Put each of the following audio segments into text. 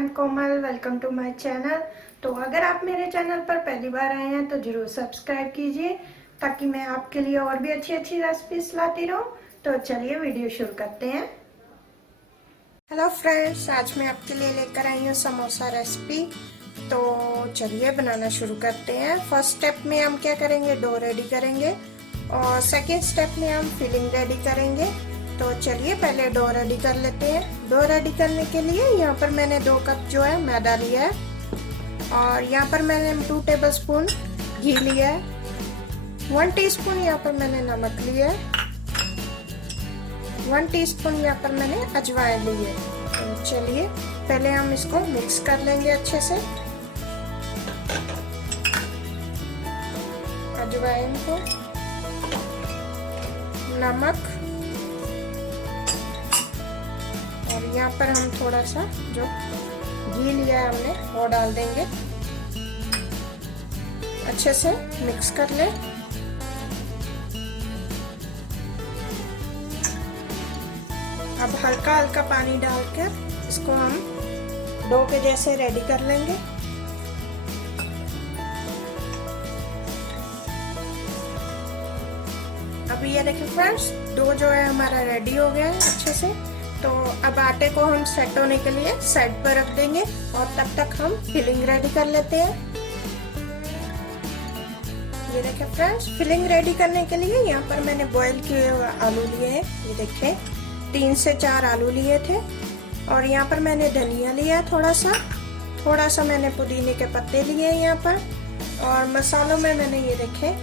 M Komal, welcome to my channel. तो अगर आप मेरे चैनल पर पहली बार आए हैं तो ज़रूर सब्सक्राइब कीजिए ताकि मैं आपके लिए और भी अच्छी अच्छी रेसिपीज लाती रहूं। तो चलिए वीडियो शुरू करते हैं। हेलो फ्रेंड्स, आज मैं आपके लिए लेकर आई हूँ समोसा रेसिपी। तो चलिए बनाना शुरू करते हैं। फर्स्ट स्टेप में हम क्या करेंगे, डो रेडी करेंगे और सेकेंड स्टेप में हम फिलिंग रेडी करेंगे। तो चलिए पहले डो रेडी कर लेते हैं। डो रेडी करने के लिए यहाँ पर मैंने 2 कप जो है मैदा लिया है और यहाँ पर मैंने 2 टेबलस्पून घी लिया है, 1 टीस्पून यहाँ पर मैंने नमक लिया है, 1 टीस्पून यहाँ पर मैंने अजवाइन ली है। तो चलिए पहले हम इसको मिक्स कर लेंगे अच्छे से। अजवाइन को, नमक और यहाँ पर हम थोड़ा सा जो घी लिया है हमने वो डाल देंगे। अच्छे से मिक्स कर ले। अब हल्का हल्का पानी डालकर इसको हम डो के जैसे रेडी कर लेंगे। अब ये देखिए फ्रेंड्स, डो जो है हमारा रेडी हो गया है अच्छे से। तो अब आटे को हम सेट होने के लिए साइड पर रख देंगे और तब तक हम फिलिंग रेडी कर लेते हैं। ये देखिए फ्रेंड्स, फिलिंग रेडी करने के लिए यहाँ पर मैंने बॉईल किए हुए आलू लिए हैं। ये देखिए 3 से 4 आलू लिए थे और यहाँ पर मैंने धनिया लिया है थोड़ा सा मैंने पुदीने के पत्ते लिए हैं यहाँ पर। और मसालों में मैंने ये देखे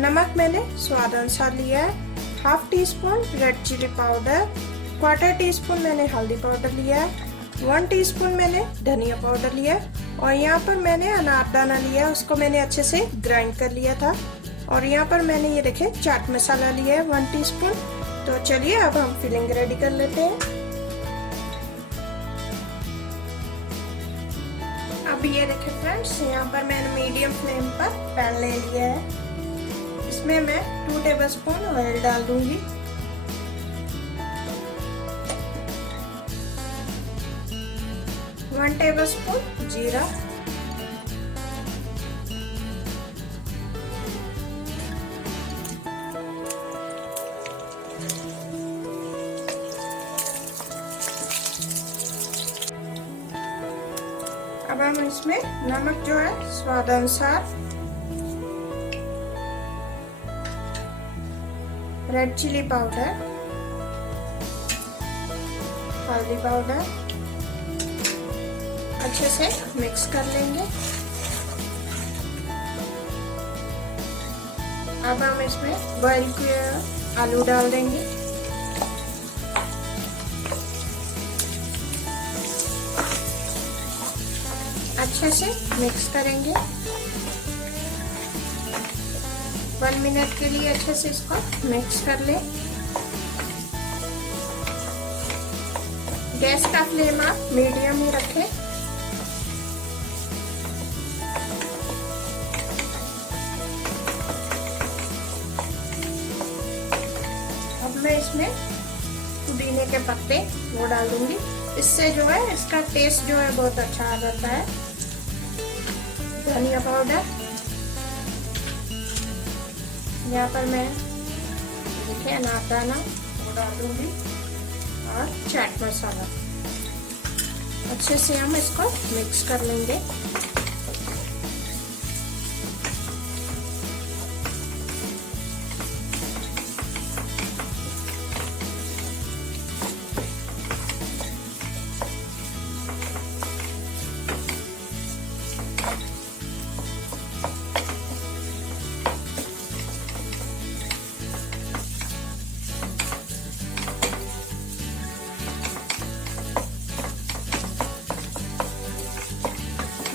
नमक मैंने स्वाद अनुसार लिया है, 1/2 teaspoon red chilli powder, 1/4 teaspoon मैंने हल्दी पाउडर लिया है, 1 टीस्पून मैंने धनिया पाउडर लिया है और यहाँ पर मैंने अनारदाना लिया है, उसको मैंने अच्छे से ग्राइंड कर लिया था। और यहाँ पर मैंने ये देखे चाट मसाला लिया है 1 टीस्पून। तो चलिए अब हम फिलिंग रेडी कर लेते हैं। अब ये देखे फ्रेंड्स, यहाँ पर मैंने मीडियम फ्लेम पर पैन ले लिया है। इसमें मैं 2 टेबलस्पून ऑयल डाल दूंगी। वन टेबलस्पून जीरा, अब हम इसमें नमक जो है स्वाद अनुसार, रेड चिली पाउडर, हल्दी पाउडर अच्छे से मिक्स कर लेंगे। अब हम इसमें बॉईल किए आलू डाल देंगे। अच्छे से मिक्स करेंगे 1 मिनट के लिए। अच्छे से इसको मिक्स कर ले। गैस का फ्लेम आप मीडियम ही रखें। अब मैं इसमें पुदीने के पत्ते वो डाल दूंगी। इससे जो है इसका टेस्ट जो है बहुत अच्छा आ जाता है। धनिया पाउडर, यहाँ पर मैं देखिए अनारदाना वो डाल दूंगी और चाट मसाला। अच्छे से हम इसको मिक्स कर लेंगे।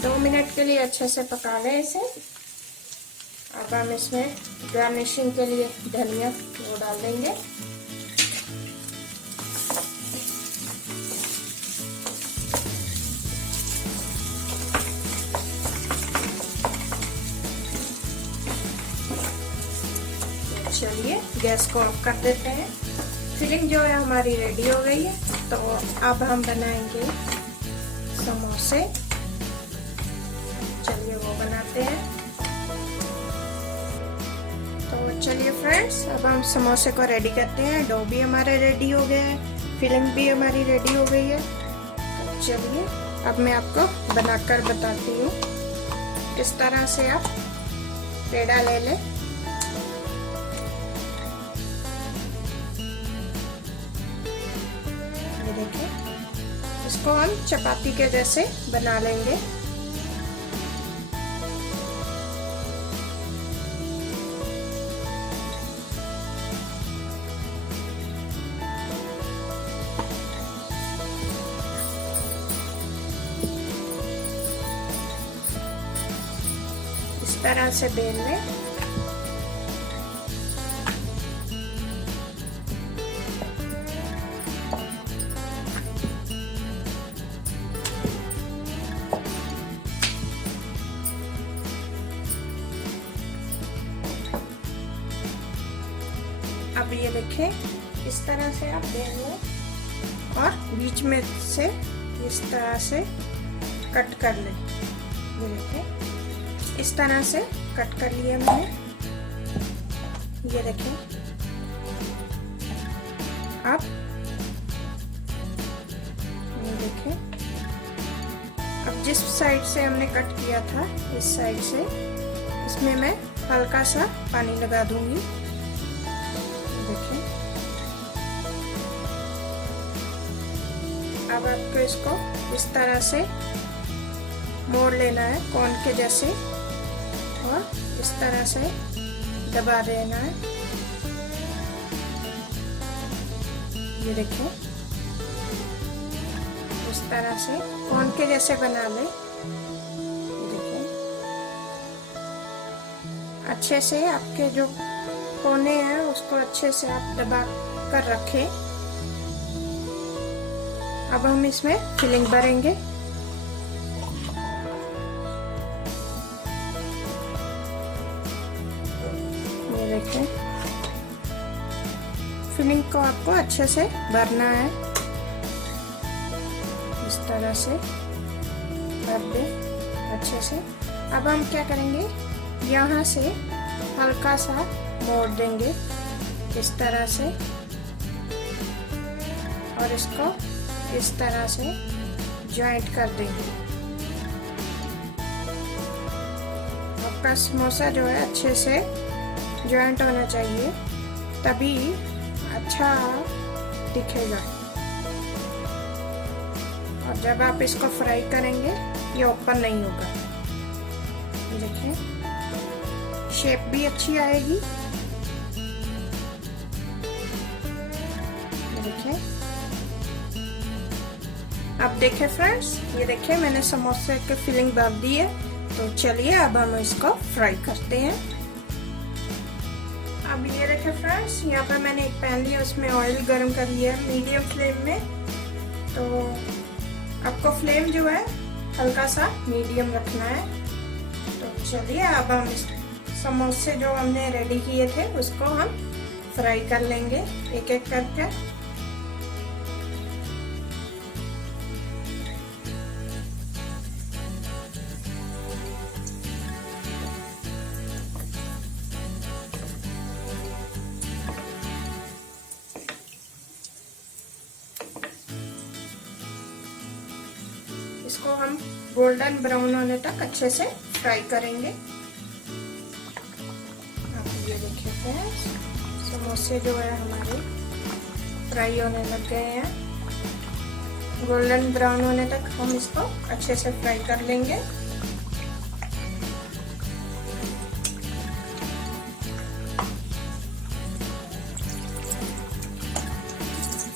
दो मिनट के लिए अच्छे से पका लें इसे। अब हम इसमें गार्निशिंग के लिए धनिया वो डाल देंगे। चलिए गैस को ऑफ कर देते हैं। फिलिंग जो है हमारी रेडी हो गई है। तो अब हम बनाएंगे समोसे। चलिए वो बनाते हैं। तो चलिए फ्रेंड्स, अब हम समोसे को रेडी करते हैं। डो भी हमारा रेडी हो गया है, फिलिंग भी हमारी रेडी हो गई है। तो चलिए अब मैं आपको बनाकर बताती हूँ किस तरह से आप पेड़ा ले लें। ये देखिए, इसको हम चपाती के जैसे बना लेंगे। इस तरह से बेल लें। अब ये देखें, इस तरह से आप बेल लें और बीच में से इस तरह से कट कर लें। ये देखें, इस तरह से कट कर लिया मैंने। ये देखें, अब ये देखें, अब जिस साइड से हमने कट किया था, इस साइड से इसमें मैं हल्का सा पानी लगा दूंगी। देखिए, अब आपको इसको इस तरह से मोड़ लेना है कोन के जैसे और इस तरह से दबा देना है। ये देखिए, इस तरह से कोन के जैसे बना ले। ये देखिए, अच्छे से आपके जो कोने हैं उसको अच्छे से आप दबा कर रखें। अब हम इसमें फिलिंग भरेंगे। ये देखें, फिलिंग को आपको अच्छे से भरना है। इस तरह से भर दे अच्छे से। अब हम क्या करेंगे, यहाँ से हल्का सा मोड़ देंगे इस तरह से और इसको इस तरह से जॉइंट कर देंगे। आपका समोसा जो है अच्छे से जॉइंट होना चाहिए, तभी अच्छा दिखेगा। और जब आप इसको फ्राई करेंगे ये ओपन नहीं होगा। देखिए, शेप भी अच्छी आएगी। देखिए, अब देखें फ्रेंड्स, ये देखिए मैंने समोसे के फिलिंग भर दी है। तो चलिए अब हम इसको फ्राई करते हैं। अब ये देखें फ्रेंड्स, यहाँ पर मैंने एक पैन लिया, उसमें ऑयल गर्म कर लिया है मीडियम फ्लेम में। तो आपको फ्लेम जो है हल्का सा मीडियम रखना है। तो चलिए अब हम इस समोसे जो हमने रेडी किए थे उसको हम फ्राई कर लेंगे एक एक करके। इसको हम गोल्डन ब्राउन होने तक अच्छे से फ्राई करेंगे। ये देखिए फ्रेंड्स, समोसे जो है हमारे फ्राई होने लग गए हैं। गोल्डन ब्राउन होने तक हम इसको अच्छे से फ्राई कर लेंगे।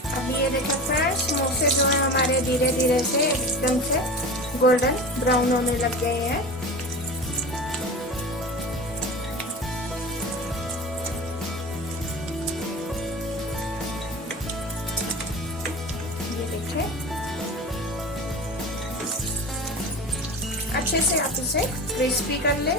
अब ये देखिए फ्रेंड्स, समोसे जो है हमारे धीरे धीरे से एकदम से गोल्डन ब्राउन होने लग गए हैं। अच्छे से आप इसे क्रिस्पी कर लें।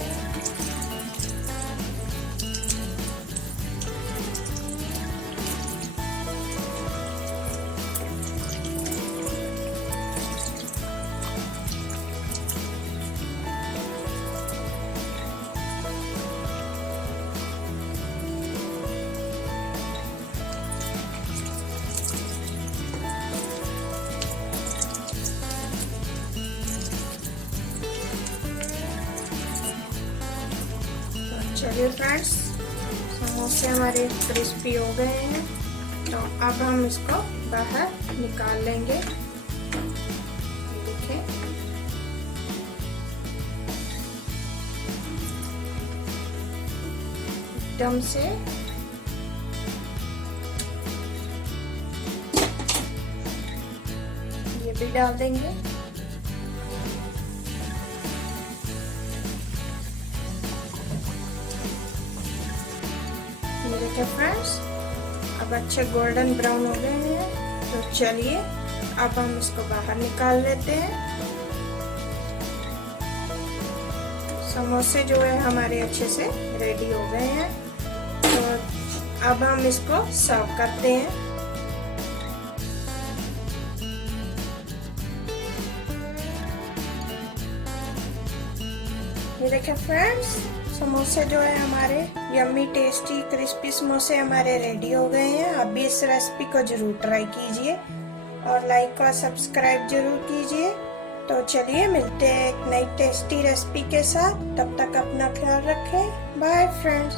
चलिए फ्रेंड्स, समोसे हमारे क्रिस्पी हो गए हैं, तो अब हम इसको बाहर निकाल लेंगे। देखिए एकदम से ये भी डाल देंगे। ये देखिए फ्रेंड्स, अब अच्छे गोल्डन ब्राउन हो गए हैं, तो चलिए अब हम इसको बाहर निकाल लेते हैं। समोसे जो है हमारे अच्छे से रेडी हो गए हैं, तो अब हम इसको सर्व करते हैं। ये देखिए फ्रेंड्स, समोसे जो है हमारे यम्मी टेस्टी क्रिस्पी समोसे हमारे रेडी हो गए हैं। आप भी इस रेसिपी को जरूर ट्राई कीजिए और लाइक और सब्सक्राइब जरूर कीजिए। तो चलिए मिलते हैं एक नई टेस्टी रेसिपी के साथ, तब तक अपना ख्याल रखें। Bye friends.